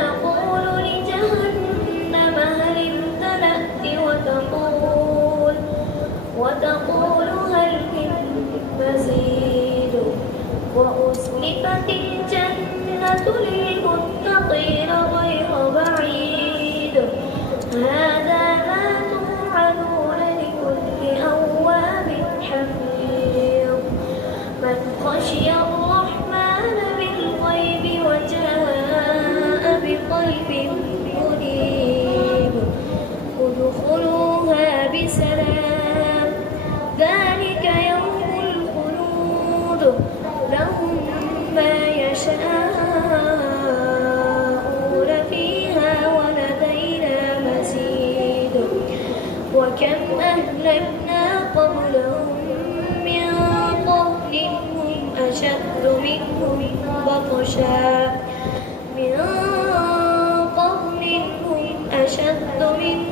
ونقول لجهنم هل امتلأت وتقول هل من مزيد وأزلفت الجنة للمتقين غير بعيد هذا ما توعدون لكل أواب حفيظ من خشي الرحمن بالغيب وجاء بقلب منيب ادخلوها بسلام ذلك يوم الخلود لهم ما يشاءون فيها ولدينا مزيد وكم أهلكنا قبلهم من قرن هم أشد منهم بطشا من قرن هم أشد منهم